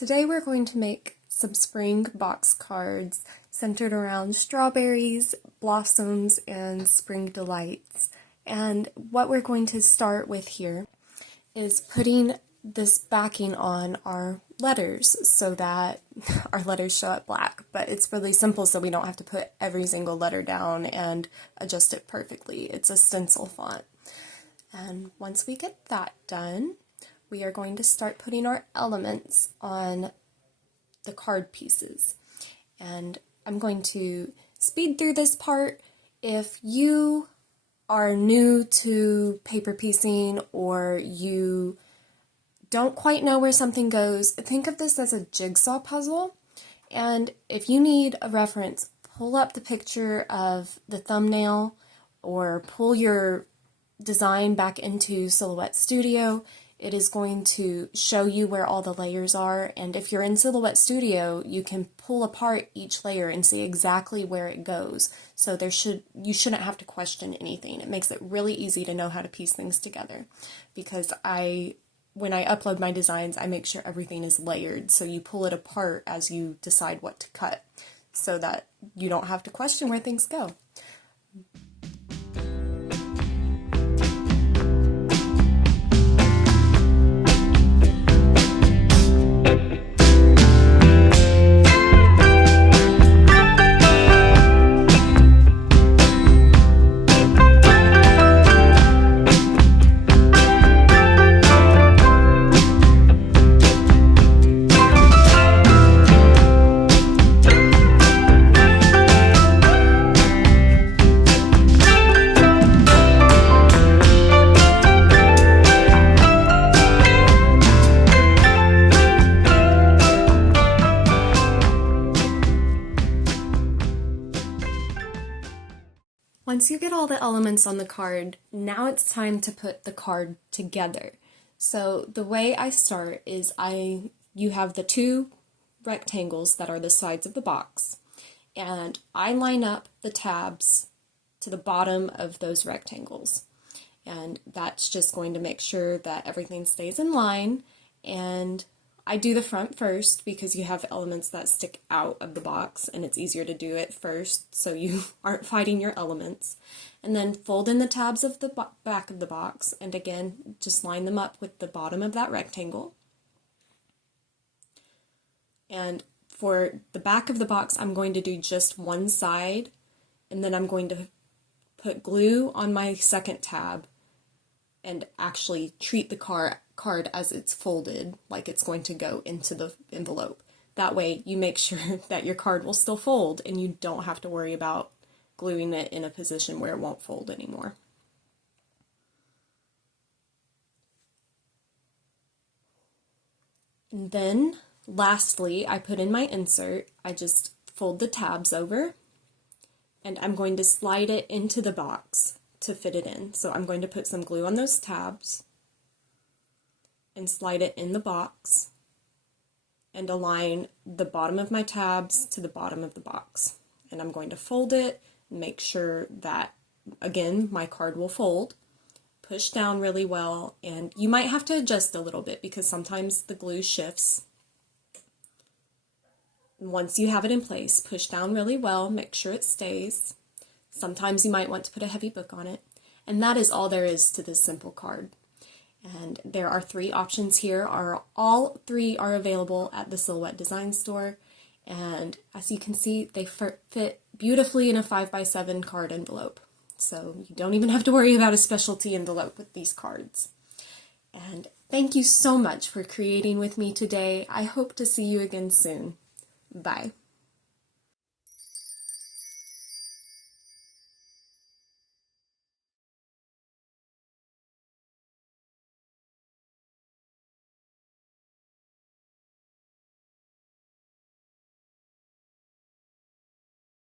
Today we're going to make some spring box cards centered around strawberries, blossoms, and spring delights. And what we're going to start with here is putting this backing on our letters so that our letters show up black. But it's really simple, so we don't have to put every single letter down and adjust it perfectly. It's a stencil font. And once we get that done, we are going to start putting our elements on the card pieces. And I'm going to speed through this part. If you are new to paper piecing or you don't quite know where something goes, think of this as a jigsaw puzzle. And if you need a reference, pull up the picture of the thumbnail or pull your design back into Silhouette Studio. It is going to show you where all the layers are, and if you're in Silhouette Studio, you can pull apart each layer and see exactly where it goes. So you shouldn't have to question anything. It makes it really easy to know how to piece things together, because when I upload my designs, I make sure everything is layered, so you pull it apart as you decide what to cut, so that you don't have to question where things go. Once you get all the elements on the card, now it's time to put the card together. So the way I start is you have the two rectangles that are the sides of the box, and I line up the tabs to the bottom of those rectangles. And that's just going to make sure that everything stays in line. And I do the front first because you have elements that stick out of the box and it's easier to do it first so you aren't fighting your elements. And then fold in the tabs of the back of the box, and again just line them up with the bottom of that rectangle. And for the back of the box, I'm going to do just one side, and then I'm going to put glue on my second tab and actually treat the card as it's folded, like it's going to go into the envelope. That way you make sure that your card will still fold and you don't have to worry about gluing it in a position where it won't fold anymore. And then lastly, I put in my insert. I just fold the tabs over and I'm going to slide it into the box to fit it in. So I'm going to put some glue on those tabs and slide it in the box and align the bottom of my tabs to the bottom of the box. And I'm going to fold it and make sure that, again, my card will fold. Push down really well, and you might have to adjust a little bit because sometimes the glue shifts. Once you have it in place, push down really well, make sure it stays. Sometimes you might want to put a heavy book on it. And that is all there is to this simple card. And there are 3 options here. All 3 are available at the Silhouette Design Store. And as you can see, they fit beautifully in a 5x7 card envelope. So you don't even have to worry about a specialty envelope with these cards. And thank you so much for creating with me today. I hope to see you again soon. Bye.